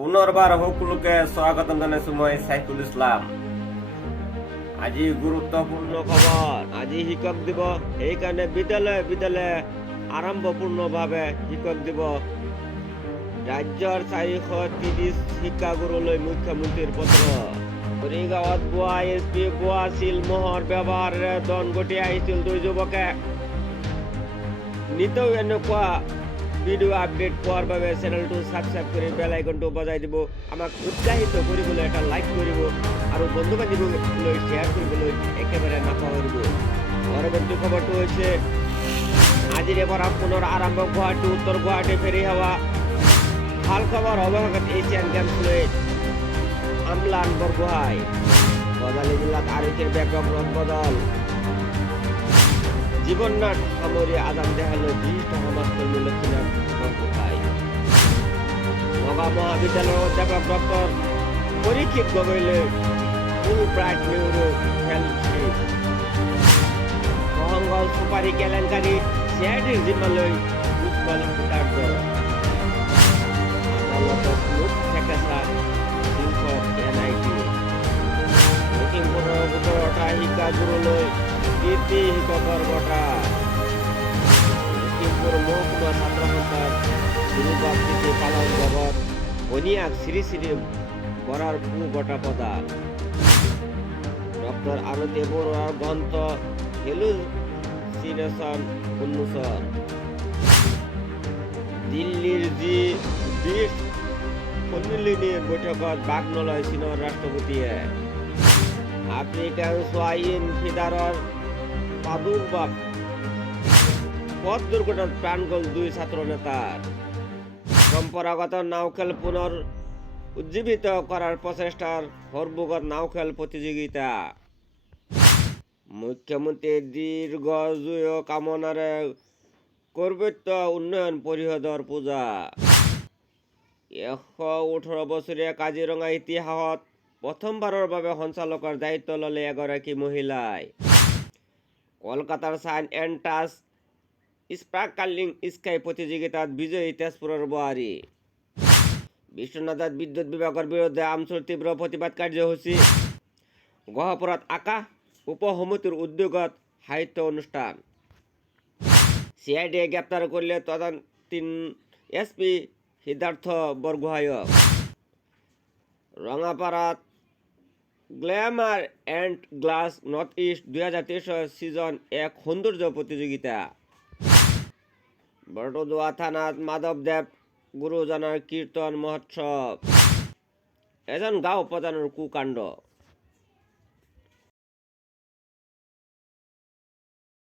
পুনৰ্বাৰ সকলোকে স্বাগতম জানাইছো মই সাইফুল ইসলাম। আজি গুৰুত্বপূৰ্ণ খবৰ। আজি শিক্ষক দিৱস, সেইকাৰণে বিদ্যালয়ে আৰম্ভপূৰ্ণভাৱে শিক্ষক দিৱস। ৰাজ্যৰ 430 শিক্ষাগুৰুলৈ মুখ্যমন্ত্ৰীৰ পত্ৰ। মৰিগাঁৱত ভুৱা এছপি ভুৱা চিলমোহৰ ব্যৱহাৰেৰে দন গটি আহিছিল 2 যুৱকে। নিতৌ এনেকুৱা ভিডিঅ' আপডেট পোৱাৰ বাবে চেনেলটো ছাবস্ক্ৰাইব কৰি বেল আইকনটো বজাই দিব। আমাক উৎসাহিত কৰিবলৈ এটা লাইক কৰিব আৰু বন্ধু বান্ধৱীলৈ শ্বেয়াৰ কৰিবলৈ একেবাৰে নাপাহৰিব। পৰৱৰ্তী খবৰটো হৈছে আজিৰে পৰা পুনৰ আৰম্ভ গুৱাহাটী উত্তৰ গুৱাহাটী ফেৰী সেৱা। ভাল খবৰ, অৱশেষত এছিয়ান গেমছ লৈ আমলান বৰগোহাঁই। গজালি জিলাত আৰক্ষীৰ ব্যাপক ৰদবদল। জীৱননাথ সামৰি আজান দেহালৈ বিশিষ্ট সমাজকৰ্মী লক্ষ্মীনাথ বৰগোহাঁই। নগাঁও মহাবিদ্যালয়ৰ অধ্যাপক ডক্টৰ পৰীক্ষিত গগৈলৈ ফুল ব্ৰাইট নিউৰো ফেলশ্বিপ। মহংগল চুপাৰী কেলেংকাৰী CIDৰ জিম্মালৈ ডিস্কোৱালিফিকাৰ্ড। আদালতত মুখ থেকেচা শীৰ্ষত NIT। লখিমপুৰৰ 17টা শিক্ষাগুৰুলৈ কীৰ্তি শিক্ষকৰ বঁটা। লখিমপুৰ মহকুমা ছাত্ৰ সন্থাৰ গুৰুবাৰ তিথি পালন জগত বনিয়াক শ্ৰী শ্ৰী বৰাৰ পু বঁটা প্ৰদান। ডক্টৰ আৰতি বৰুৱাৰ গ্ৰন্থ হেলুচিনেশ্যন উন্মোচন। দিল্লীৰ G20 সন্মিলনীৰ বৈঠকত ভাগ নলয় চীনৰ ৰাষ্ট্ৰপতিয়ে। আফ্ৰিকান সোয়াইন ফিভাৰৰ প্ৰাদুৰ্ভাৱ। পথ দুৰ্ঘটনাত প্ৰাণ গ'ল 2 ছাত্ৰ নেতাৰ। পৰম্পৰাগত নাও খেল পুনৰ উজ্জীৱিত কৰাৰ প্ৰচেষ্টাৰ হৰবুগত নাও খেল প্ৰতিযোগিতা। মুখ্যমন্ত্ৰীৰ দীৰ্ঘজীয় কামনাৰে কৰ্বত্য উন্নয়ন পৰিষদৰ পূজা। 118 বছৰীয়া কাজিৰঙা ইতিহাসত প্ৰথমবাৰৰ বাবে সঞ্চালকৰ দায়িত্ব ল'লে এগৰাকী মহিলাই। কলকাতাৰ sign and touch sparkling sky প্ৰতিযোগিতাত বিজয়ী তেজপুৰৰ বোৱাৰী। বিশ্বনাথত বিদ্যুৎ বিভাগৰ বিৰুদ্ধে আমচুৰ তীব্ৰ প্ৰতিবাদ কাৰ্যসূচী। গহপুৰত আকাশ উপ সমিতিৰ উদ্যোগত সাহিত্য অনুষ্ঠান। CIDয়ে গ্ৰেপ্তাৰ কৰিলে তদন্তীন SP সিদ্ধাৰ্থ বৰগোহাঁইক। ৰঙাপাৰাত glamour and glass north east 2023 season 1 সৌন্দৰ্য প্ৰতিযোগিতা। বৰদোৱা থানাত মাধৱদেৱ গুৰুজনাৰ কীৰ্তন মহোৎসৱ। এজন গাঁও প্ৰধানৰ কুকাণ্ড।